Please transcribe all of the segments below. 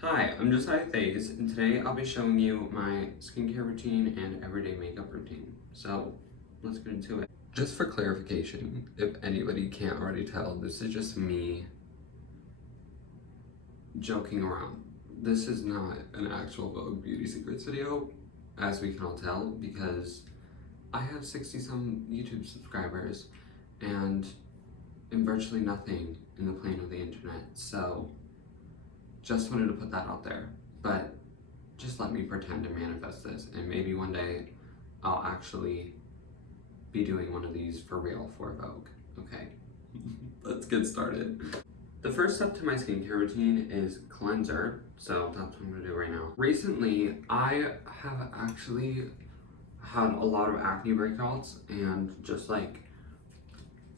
Hi, I'm Josiah Theys, and today I'll be showing you my skincare routine and everyday makeup routine. So, let's get into it. Just for clarification, if anybody can't already tell, this is just me joking around. This is not an actual Vogue Beauty Secrets video, as we can all tell, because I have 60-some YouTube subscribers and am virtually nothing in the plane of the internet, so just wanted to put that out there. But just let me pretend to manifest this, and maybe one day I'll actually be doing one of these for real for Vogue. Okay, let's get started. The first step to my skincare routine is cleanser, so that's what I'm gonna do right now. Recently, I have actually had a lot of acne breakouts, and just like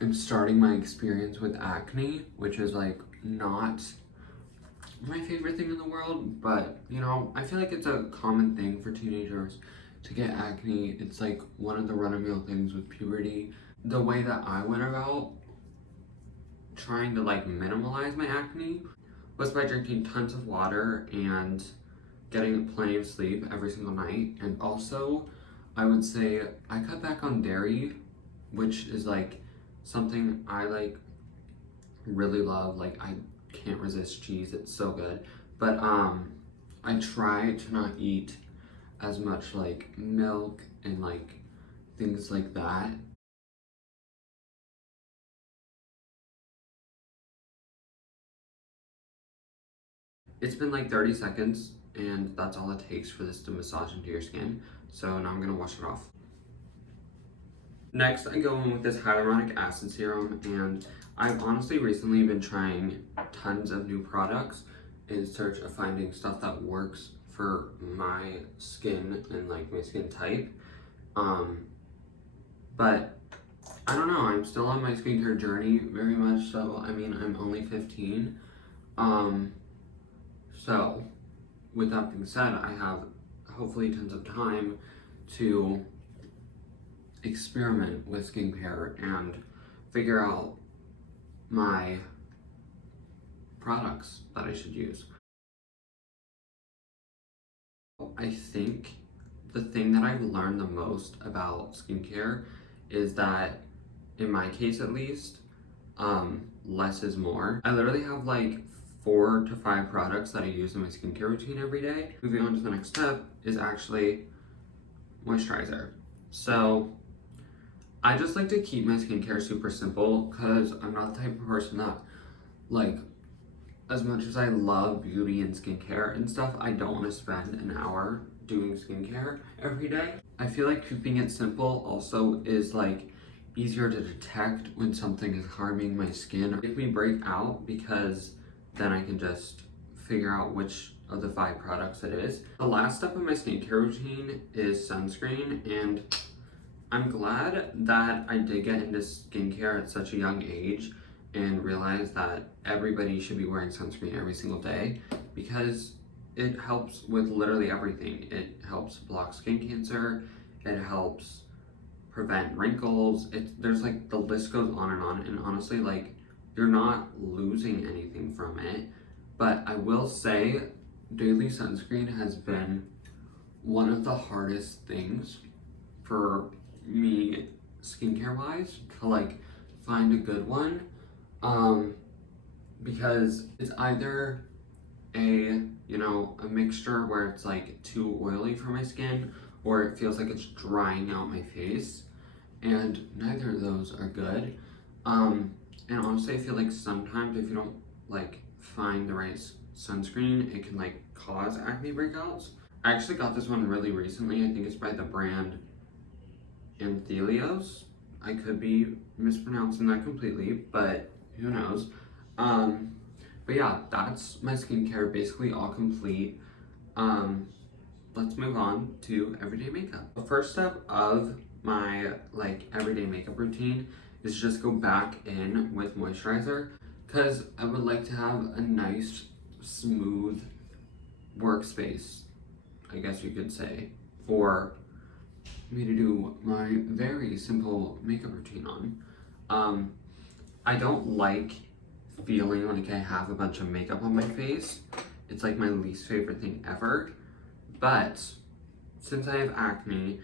I'm starting my experience with acne, which is like not my favorite thing in the world, but you know, I feel like it's a common thing for teenagers to get acne. It's like one of the run-of-the-mill things with puberty. The way that I went about trying to like minimalize my acne was by drinking tons of water and getting plenty of sleep every single night. And also, I would say I cut back on dairy, which is like something I like really love. Like I can't resist cheese, it's so good. But I try to not eat as much like milk and like things like that. It's been like 30 seconds and that's all it takes for this to massage into your skin. So now I'm gonna wash it off. Next, I go in with this hyaluronic acid serum, and I've honestly recently been trying tons of new products in search of finding stuff that works for my skin and like my skin type. But I don't know, I'm still on my skincare journey very much so. I mean, I'm only 15. So with that being said, I have hopefully tons of time to experiment with skincare and figure out my products that I should use. I think the thing that I've learned the most about skincare is that, in my case at least, less is more. I literally have like 4 to 5 products that I use in my skincare routine every day. Moving on to the next step is actually moisturizer. So I just like to keep my skincare super simple because I'm not the type of person that, like, as much as I love beauty and skincare and stuff, I don't want to spend an hour doing skincare every day. I feel like keeping it simple also is like easier to detect when something is harming my skin or make me break out, because then I can just figure out which of the 5 products it is. The last step of my skincare routine is sunscreen, and I'm glad that I did get into skincare at such a young age and realize that everybody should be wearing sunscreen every single day, because it helps with literally everything. It helps block skin cancer, it helps prevent wrinkles. There's like, the list goes on, and honestly, like, you're not losing anything from it. But I will say daily sunscreen has been one of the hardest things for me skincare wise to like find a good one, because it's either a mixture where it's like too oily for my skin, or it feels like it's drying out my face, and neither of those are good. And honestly, I feel like sometimes if you don't like find the right sunscreen, it can like cause acne breakouts. I actually got this one really recently. I think it's by the brand unveils. I could be mispronouncing that completely, but who knows. But yeah, that's my skincare basically all complete. Let's move on to everyday makeup. The first step of my like everyday makeup routine is just go back in with moisturizer, because I would like to have a nice smooth workspace, I guess you could say, for me to do my very simple makeup routine on. I don't like feeling like I have a bunch of makeup on my face, It's like my least favorite thing ever. But since I have acne,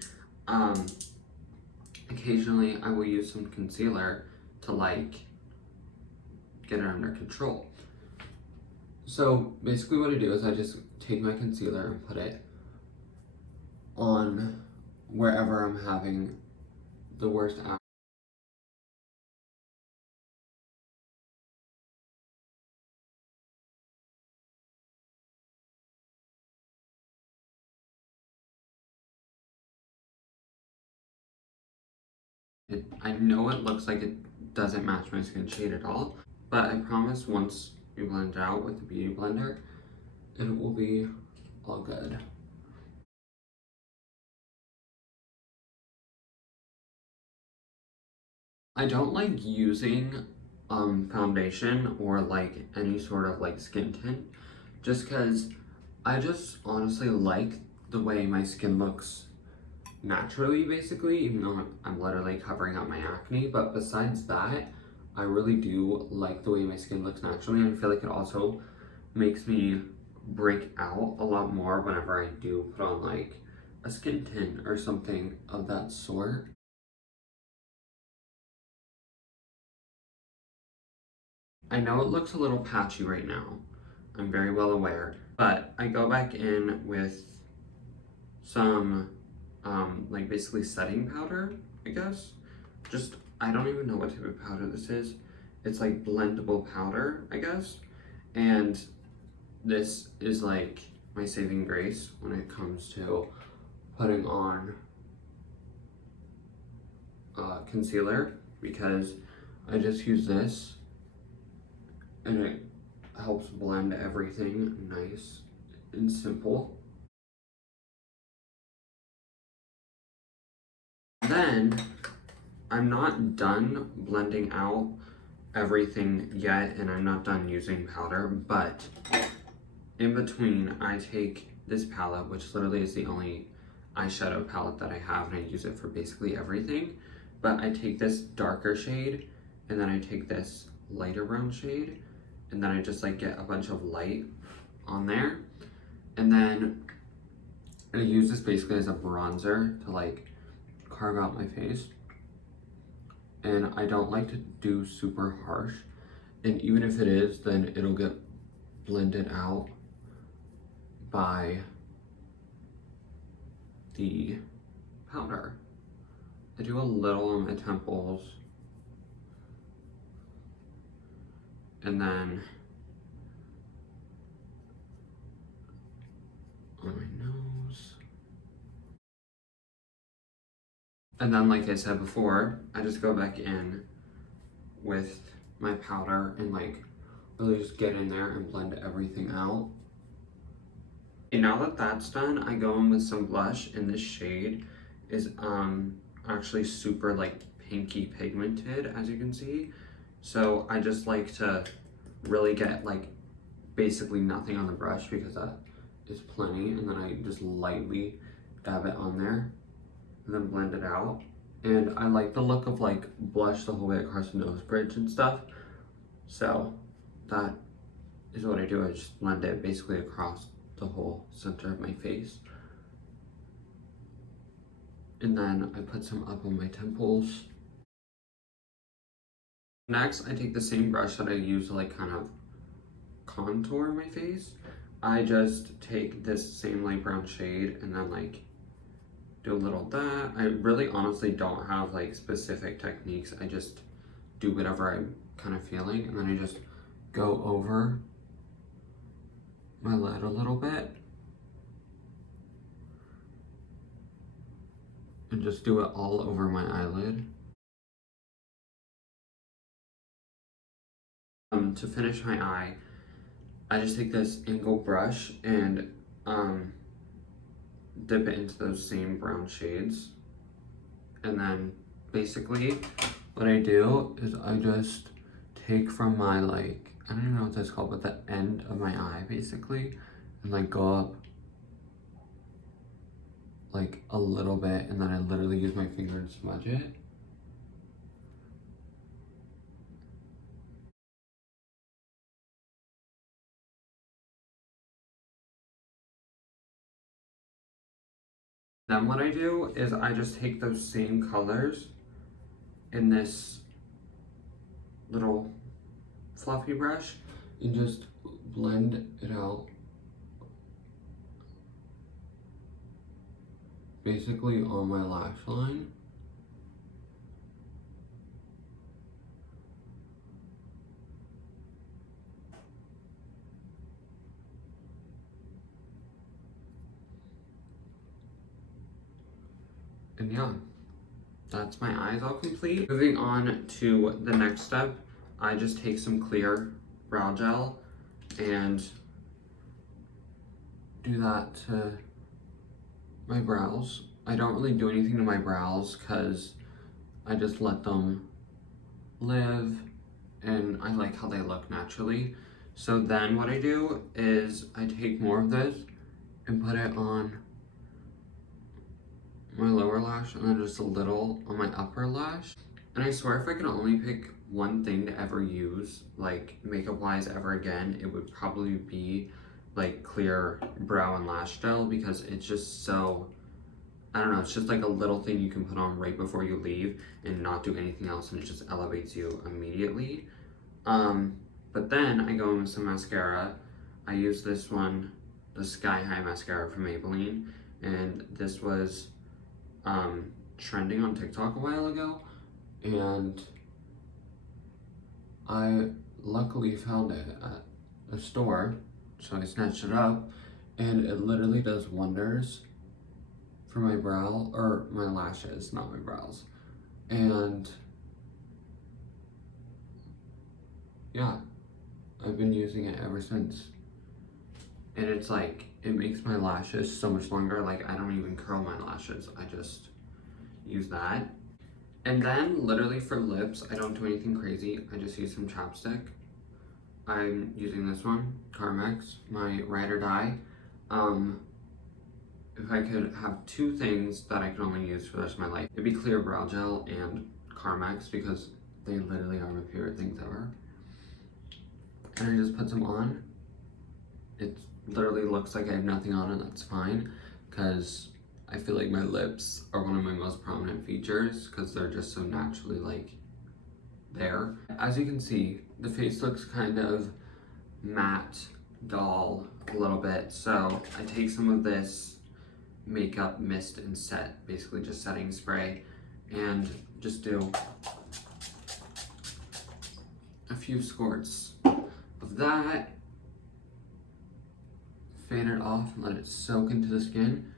occasionally I will use some concealer to like get it under control. So basically what I do is I just take my concealer and put it on wherever I'm having the worst acne. I know it looks like it doesn't match my skin shade at all, but I promise once you blend it out with the Beauty Blender, it will be all good. I don't like using foundation or like any sort of like skin tint just because I just honestly like the way my skin looks naturally, basically, even though I'm literally covering up my acne. But besides that, I really do like the way my skin looks naturally, and I feel like it also makes me break out a lot more whenever I do put on like a skin tint or something of that sort. I know it looks a little patchy right now, I'm very well aware, but I go back in with some like basically setting powder, I guess. Just, I don't even know what type of powder this is. It's like blendable powder, I guess. And this is like my saving grace when it comes to putting on concealer, because I just use this and it helps blend everything nice and simple. Then I'm not done blending out everything yet, and I'm not done using powder, but in between I take this palette, which literally is the only eyeshadow palette that I have, and I use it for basically everything. But I take this darker shade, and then I take this lighter brown shade, and then I just like get a bunch of light on there, and then I use this basically as a bronzer to like carve out my face. And I don't like to do super harsh, and even if it is, then it'll get blended out by the powder. I do a little on my temples, and then on my nose. And then, like I said before, I just go back in with my powder and like really just get in there and blend everything out. And now that that's done, I go in with some blush, and this shade is actually super like pinky pigmented, as you can see. So I just like to really get like basically nothing on the brush, because that is plenty, and then I just lightly dab it on there and then blend it out. And I like the look of like blush the whole way across the nose bridge and stuff. So that is what I do. I just blend it basically across the whole center of my face. And then I put some up on my temples. Next, I take the same brush that I use to like kind of contour my face. I just take this same light brown shade and then like do a little of that. I really honestly don't have like specific techniques. I just do whatever I'm kind of feeling, and then I just go over my lid a little bit and just do it all over my eyelid. To finish my eye, I just take this angle brush and dip it into those same brown shades. And then basically what I do is I just take from my like, I don't even know what that's called, but the end of my eye basically, and like go up like a little bit, and then I literally use my finger and smudge it. Then what I do is I just take those same colors in this little fluffy brush and just blend it out basically on my lash line. And yeah, that's my eyes all complete. Moving on to the next step, I just take some clear brow gel and do that to my brows. I don't really do anything to my brows because I just let them live and I like how they look naturally. So then what I do is I take more of this and put it on my lower lash and then just a little on my upper lash. And I swear if I could only pick one thing to ever use, like makeup wise ever again, it would probably be like clear brow and lash gel, because it's just so, I don't know, it's just like a little thing you can put on right before you leave and not do anything else, and it just elevates you immediately. But then I go in with some mascara. I use this one, the Sky High mascara from Maybelline, and this was trending on TikTok a while ago, and I luckily found it at a store, so I snatched it up, and it literally does wonders for my brow, or my lashes, not my brows. And yeah, I've been using it ever since. And it's like, it makes my lashes so much longer. Like, I don't even curl my lashes, I just use that. And then literally for lips, I don't do anything crazy. I just use some chapstick. I'm using this one, Carmex, my Ride or Die. If I could have two things that I could only use for the rest of my life, it'd be clear brow gel and Carmex, because they literally are my favorite things ever. And I just put some on. It literally looks like I have nothing on, and that's fine, because I feel like my lips are one of my most prominent features because they're just so naturally like there. As you can see, the face looks kind of matte, dull a little bit, so I take some of this makeup mist and set, basically just setting spray, and just do a few squirts of that, fan it off and let it soak into the skin,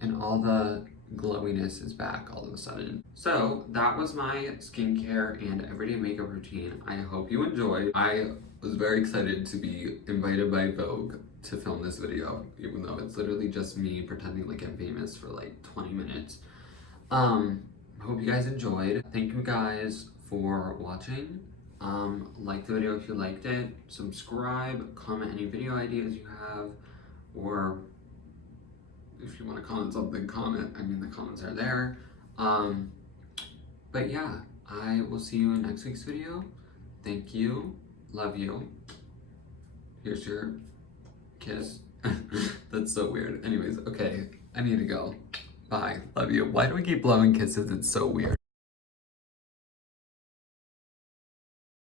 and all the glowiness is back all of a sudden. So that was my skincare and everyday makeup routine. I hope you enjoyed. I was very excited to be invited by Vogue to film this video, even though it's literally just me pretending like I'm famous for like 20 minutes. Hope you guys enjoyed. Thank you guys for watching. Like the video if you liked it, subscribe, comment any video ideas you have, or if you want to comment something, comment. I mean, the comments are there. But yeah, I will see you in next week's video. Thank you. Love you. Here's your kiss. That's so weird. Anyways, okay, I need to go. Bye. Love you. Why do we keep blowing kisses? It's so weird.